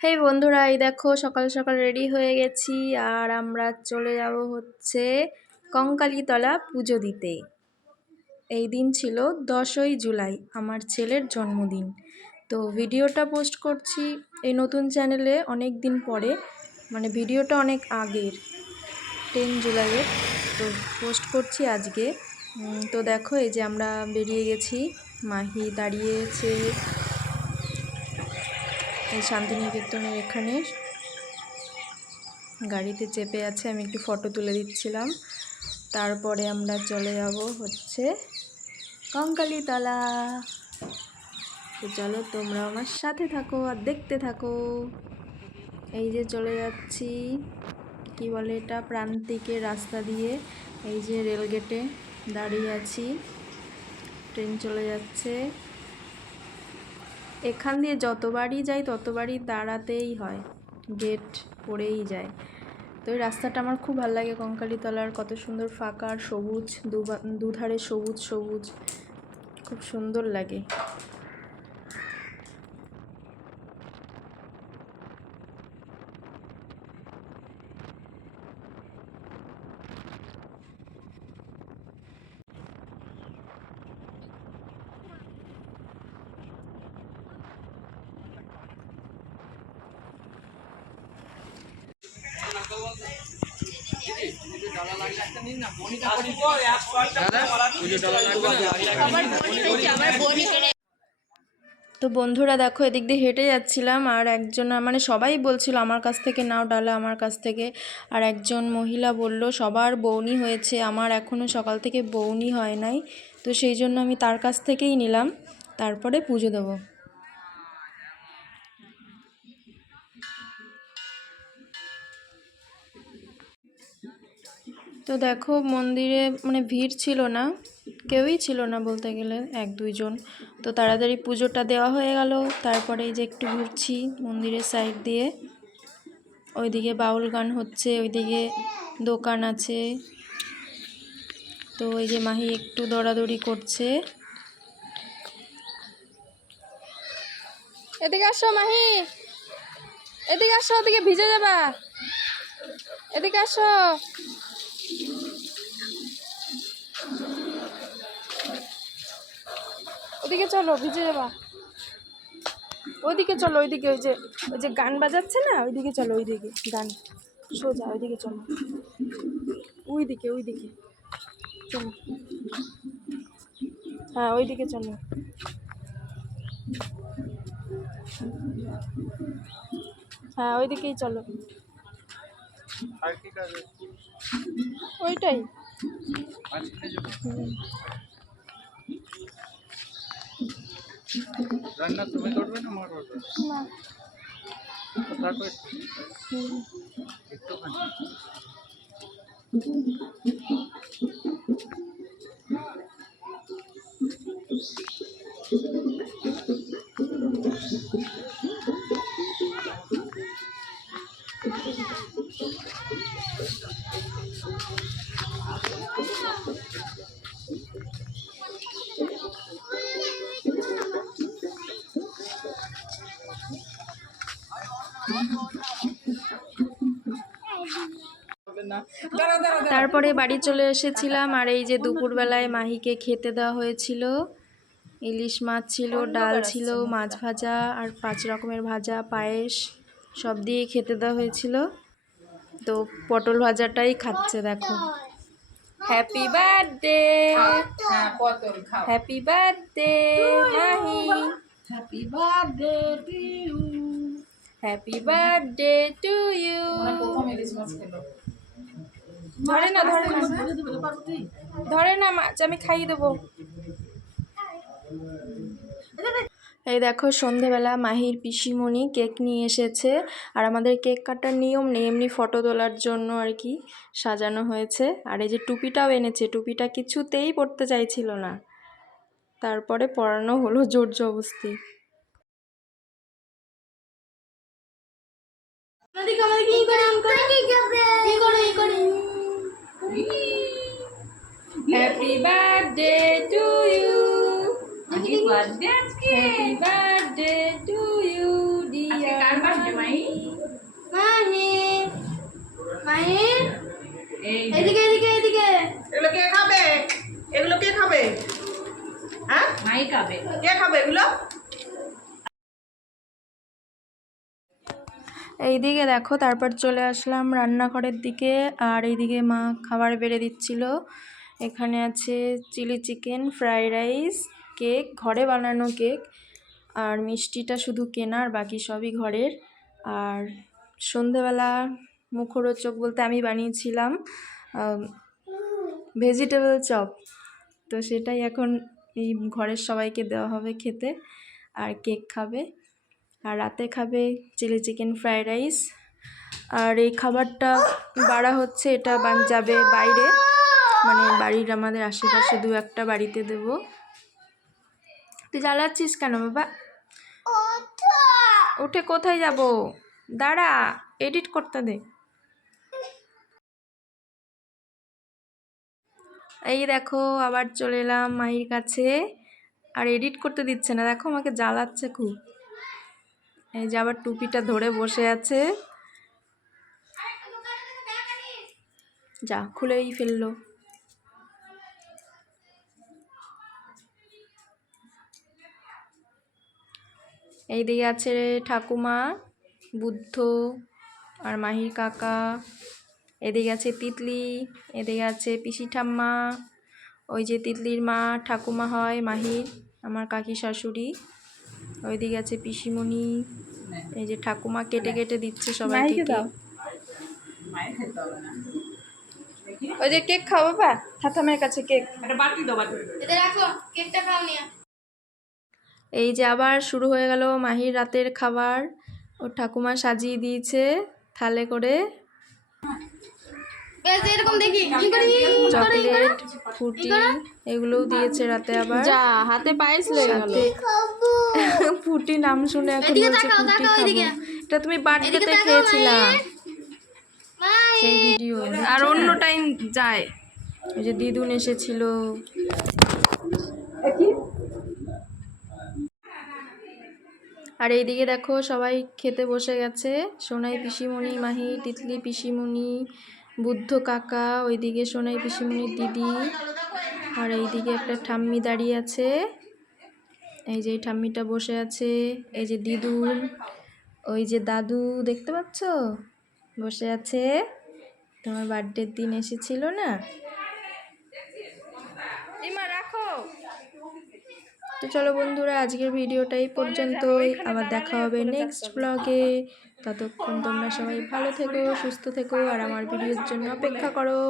হেই বন্ধুরা, এই দেখো সকাল সকাল রেডি হয়ে গেছি আর আমরা চলে যাব হচ্ছে কঙ্কালীতলা পুজো দিতে। এই দিন ছিল 10ই জুলাই, আমার ছেলের জন্মদিন। তো ভিডিওটা পোস্ট করছি এই নতুন চ্যানেলে অনেক দিন পরে, মানে ভিডিওটা অনেক আগের 10 জুলাইয়ের, তো পোস্ট করছি আজকে। তো দেখো এই যে আমরা বেরিয়ে গেছি, মাহি দাঁড়িয়েছে এই শান্তিনিকেতনের এখানে, গাড়িতে চেপে আছে, আমি একটু ফটো তুলে দিচ্ছিলাম। তারপরে আমরা চলে যাব হচ্ছে কঙ্কালীতলা। তো চলো তোমরা আমার সাথে থাকো আর দেখতে থাকো। এই যে চলে যাচ্ছি, কি বলে এটা, প্রান্তিকের রাস্তা দিয়ে। এই যে রেলগেটে দাঁড়িয়ে আছি, ট্রেন চলে যাচ্ছে। এখান দিয়ে যতবারই যাই ততবারই দাঁড়াতেই হয়, গেট পড়েই যায়। তো এই রাস্তাটা আমার খুব ভালো লাগে, কঙ্কালীতলার। কত সুন্দর ফাঁকা আর সবুজ, দুধারে সবুজ সবুজ, খুব সুন্দর লাগে। তো বন্ধুরা দেখো, এদিক দিয়ে হেঁটে যাচ্ছিলাম আর একজন, মানে সবাই বলছিল আমার কাছ থেকে নাও ডালা, আমার কাছ থেকে। আর একজন মহিলা বলল সবার বৌনি হয়েছে, আমার এখনও সকাল থেকে বৌনি হয় নাই। তো সেই জন্য আমি তার কাছ থেকেই নিলাম, তারপরে পুজো দেবো। তো দেখো মন্দিরে মানে ভিড় ছিল না, কেউই ছিল না বলতে গেলে, 1-2 জন। তো তাড়াতাড়ি পুজোটা দেওয়া হয়ে গেল। তারপরে এই যে একটু ঘুরছি মন্দিরের সাইড দিয়ে, ওইদিকে বাউল গান হচ্ছে, ওইদিকে দোকান আছে। তো ওই যে মাহি একটু দৌড়াদৌড়ি করছে। এদিকে আসো মাহি, এদিকে আসো, ওদিকে ভিজে যাবা, এদিকে আসো। ওদিকে চলো, ভিজে যাবা। ওইদিকে চলো, ওইদিকে ওই যে গান বাজাচ্ছে না, ওইদিকে চলো, ওইদিকে গান সোজা, ওইদিকে চলো, ওইদিকে চলো। হ্যাঁ ওইদিকে চলো। হ্যাঁ ওইদিকেই চলো, ওইটাই। রান্না তুমি করবে না মা করবে? না। থাকো একটুখানি। তারপরে বাড়ি চলে এসেছিলাম আর এই যে দুপুরবেলায় মাহিকে খেতে দেওয়া হয়েছিল। ইলিশ মাছ ছিল, ডাল ছিল, মাছ ভাজা আর 5 রকমের ভাজা, পায়েস সব দিয়ে খেতে দেওয়া হয়েছিল। তো পটল ভাজাটাই খাচ্ছে দেখো। Happy birthday, happy birthday Mahi, happy birthday to you. Happy birthday to you. প্রথম ইলিশ মাছ খেলো। ধরে না ধরে না মাছ, আমি খাইয়ে দেবো। এই দেখো সন্ধেবেলা মাহির পিসিমণি কেক নিয়ে এসেছে, আর আমাদের কেক কাটার নিয়ম নেই, এমনি ফটো তোলার জন্য আর কি সাজানো হয়েছে। আর এই যে টুপিটাও এনেছে, টুপিটা কিছুতেই পরতে চাইছিল না, তারপরে পরানো হলো জোর জবরদস্তি। Happy birthday to you, happy birthday to you dear Mahi. এইদিকে দেখো, তারপর চলে আসলাম রান্নাঘরের দিকে। আর এইদিকে মা খাবার বেড়ে দিচ্ছিল। এখানে আছে chilli chicken, fried rice, cake, ঘরে বানানো কেক, আর মিষ্টিটা শুধু কেনার, বাকি সবই ঘরের। আর সন্ধেবেলা মুখরোচক বলতে আমি বানিয়েছিলাম ভেজিটেবল চপ। তো সেটাই এখন এই ঘরের সবাইকে দেওয়া হবে খেতে, আর কেক খাবে, আর রাতে খাবে চিলি চিকেন, ফ্রাইড রাইস। আর এই খাবারটা বাড়া হচ্ছে, এটা যাবে বাইরে, মানে বাড়ির আমাদের আশেপাশে 2-1টা বাড়িতে দেব। তুই জ্বালাচ্ছিস কেন বাবা? উঠে কোথায় যাব? দাঁড়া, এডিট করতে দে। এই দেখো, আবার চলে এলাম মাহির কাছে, আর এডিট করতে দিচ্ছে না, দেখো আমাকে জ্বালাচ্ছে খুব। এই যে আবার টুপিটা ধরে বসে আছে, যা খুলেই ফেললো। এইদিকে আছে ঠাকুমা, বুদ্ধ, আর মাহির কাকা। এদিকে আছে তিতলি, এদিকে আছে পিসি ঠাম্মা, ওই যে তিতলির মা ঠাকুমা হয় মাহির, আমার কাকি শাশুড়ি। ওইদিকে আছে পিসিমণি, এই যে ঠাকুমা কেটে কেটে দিচ্ছে সবাইকে কেক। মায়ের খেতে হবে না। ওই যে কেক খাও বাবা, ঠাথামের কাছে কেক। একটা বাটি দাও, বাটি। এই যে আবার শুরু হয়ে গেল মাহির রাতের খাবার। ওর ঠাকুমা সাজিয়ে দিয়েছে থালে করে চকলেট, ফুটি, এগুলোও দিয়েছে রাতে। আবার যা হাতে পায়েস লেগে গেল। সাথে ফুটি নাম শুনে এখন বলছে ফুটি খাবো। এটা তুমি বার্থডেতে খেয়েছিলা সেই ভিডিও, আর অন্য টাইম যায়। ওই যে দিদুন এসেছিল। আর এইদিকে দেখো সবাই খেতে বসে গেছে, সোনাই পিসিমণি, মাহি, তিতলি পিসিমণি, বুদ্ধ কাকা, ওইদিকে সোনাই পিসিমণির দিদি, আর এইদিকে একটা ঠাম্মি দাঁড়িয়ে আছে। এই যে এই ঠাম্মিটা বসে আছে, এই যে দিদুন, ওই যে দাদু দেখতে পাচ্ছ বসে আছে, তোমার বার্থডের দিন এসেছিল না। ইমা রাখো। তো চলো বন্ধুরা, আজকের ভিডিওটা এই পর্যন্তই। আবার দেখা হবে নেক্সট ব্লগে। ততক্ষণ তোমরা সবাই ভালো থেকো, সুস্থ থেকো, আর আমার ভিডিওর জন্য অপেক্ষা করো।